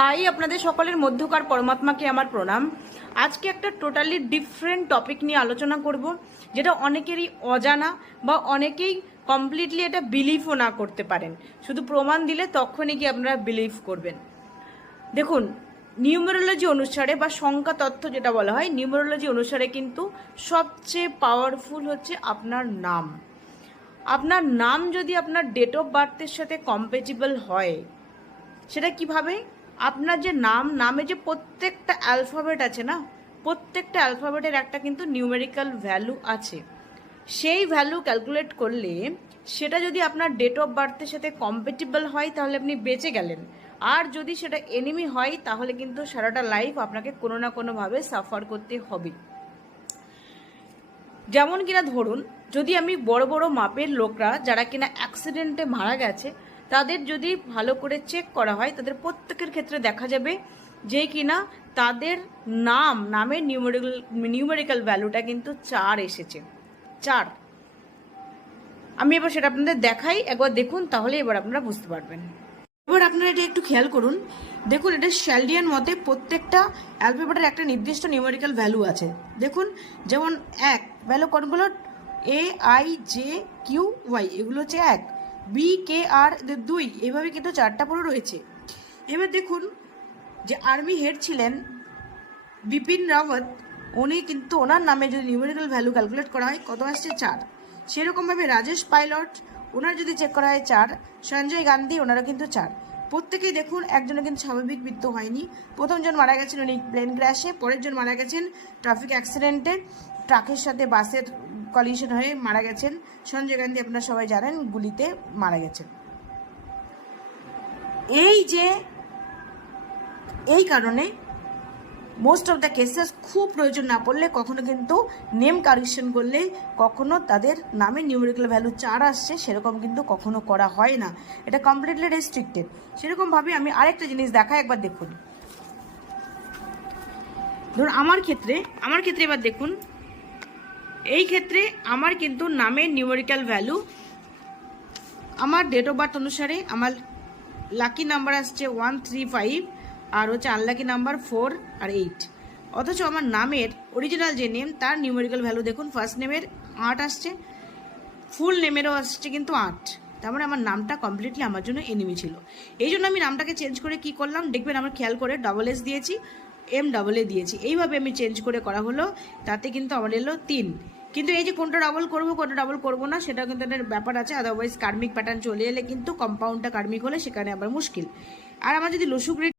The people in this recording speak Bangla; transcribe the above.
হাই, আপনাদের সকলের মধ্যকার পরমাত্মাকে আমার প্রণাম। আজকে একটা টোটালি ডিফারেন্ট টপিক নিয়ে আলোচনা করব, যেটা অনেকেরই অজানা বা অনেকেই কমপ্লিটলি এটা বিলিভও না করতে পারেন। শুধু প্রমাণ দিলে তখনই কি আপনারা বিলিভ করবেন। দেখুন নিউমেরোলজি অনুসারে বা সংখ্যা তথ্য যেটা বলা হয় নিউমেরোলজি অনুসারে কিন্তু সবচেয়ে পাওয়ারফুল হচ্ছে আপনার নাম। আপনার নাম যদি আপনার ডেট অফ বার্থের সাথে কম্পেটিবল হয়, সেটা কীভাবে? আপনার যে নাম, নামে যে প্রত্যেকটা অ্যালফাবেট আছে না, প্রত্যেকটা অ্যালফাবেটের একটা কিন্তু নিউমেরিক্যাল ভ্যালু আছে। সেই ভ্যালু ক্যালকুলেট করলে সেটা যদি আপনার ডেট অফ বার্থের সাথে কম্পেটিবল হয়, তাহলে আপনি বেঁচে গেলেন। আর যদি সেটা এনিমি হয়, তাহলে কিন্তু সারাটা লাইফ আপনাকে কোনো না কোনোভাবে সাফার করতে হবে। যেমন কিনা ধরুন, যদি আমি বড় বড় মাপের লোকরা যারা কিনা অ্যাক্সিডেন্টে মারা গেছে তাদের যদি ভালো করে চেক করা হয়, তাদের প্রত্যেকের ক্ষেত্রে দেখা যাবে যে কিনা তাদের নাম, নামের নিউমেরিক্যাল নিউমেরিক্যাল ভ্যালুটা কিন্তু চার এসেছে। চার। আমি এবার সেটা আপনাদের দেখাই, একবার দেখুন, তাহলে এবার আপনারা বুঝতে পারবেন। এবার আপনারা এটা একটু খেয়াল করুন। দেখুন, এটা শ্যালডিয়ান মতে প্রত্যেকটা অ্যালফাবেটের একটা নির্দিষ্ট নিউমেরিক্যাল ভ্যালু আছে। দেখুন, যেমন এক ভ্যালু কোনগুলো? A I J Q Y এগুলো হচ্ছে এক। বি কে আর দুই, এভাবে কিন্তু চারটা পুরো রয়েছে। এবার দেখুন যে আর্মি হেড ছিলেন বিপিন রাওয়াত, উনি কিন্তু ওনার নামে যদি নিউমেরিক্যাল ভ্যালু ক্যালকুলেট করা হয়, কত আসছে চার? সেরকমভাবে রাজেশ পাইলট, ওনার যদি চেক করা হয় চার, সঞ্জয় গান্ধী ওনারা কিন্তু চার। প্রত্যেকেই দেখুন, একজনের কিন্তু স্বাভাবিক মৃত্যু হয়নি। প্রথমজন মারা গেছেন উনি প্লেন ক্র্যাশে পরের জন মারা গেছেন ট্রাফিক অ্যাক্সিডেন্টে ট্রাকের সাথে বাসের কলিশন হয়ে মারা গেছেন। সঞ্জয় গান্ধী, আপনারা সবাই জানেন, গুলিতে মারা গেছেন। এই যে, এই কারণে মোস্ট অফ দ্য কেসেস খুব প্রয়োজন না পড়লে কখনো কিন্তু নেম কারেকশন করলে কখনো তাদের নামে নিউমেরিক্যাল ভ্যালু চার আসছে, সেরকম কিন্তু কখনো করা হয় না। এটা কমপ্লিটলি রেস্ট্রিক্টেড সেরকমভাবে আমি আরেকটা জিনিস দেখাই, একবার দেখুন। ধরুন, আমার ক্ষেত্রে আমার ক্ষেত্রে এবার দেখুন এই ক্ষেত্রে আমার কিন্তু নামের নিউমেরিক্যাল ভ্যালু আমার ডেট অফ বার্থ অনুসারে আমার লাকি নাম্বার আসছে ওয়ান থ্রি ফাইভ আর হচ্ছে আনলাকি নাম্বার ফোর আর এইট অথচ আমার নামের অরিজিনাল যে নেম তার নিউমেরিক্যাল ভ্যালু দেখুন ফার্স্ট নেমের আট আসছে ফুল নেমেরও আসছে কিন্তু আট। তার মানে আমার নামটা কমপ্লিটলি আমার জন্য এনিমি ছিল। এই জন্য আমি নামটাকে চেঞ্জ করে কি করলাম, দেখবেন আমার খেয়াল করে ডবল এস দিয়েছি। এম ডবল দিয়েছি। এইভাবে আমি চেঞ্জ করে করা হলো, তাতে কিন্তু আমার এলো তিন। কিন্তু এই যে কোনটা ডাবল করব, কোনটা ডাবল করব না সেটা কিন্তু একটা ব্যাপার আছে। আদারওয়াইজ কার্মিক প্যাটার্ন চলে এলে কিন্তু কম্পাউন্ডটা কার্মিক হলে সেখানে আবার মুশকিল। আর আমার যদি লসুক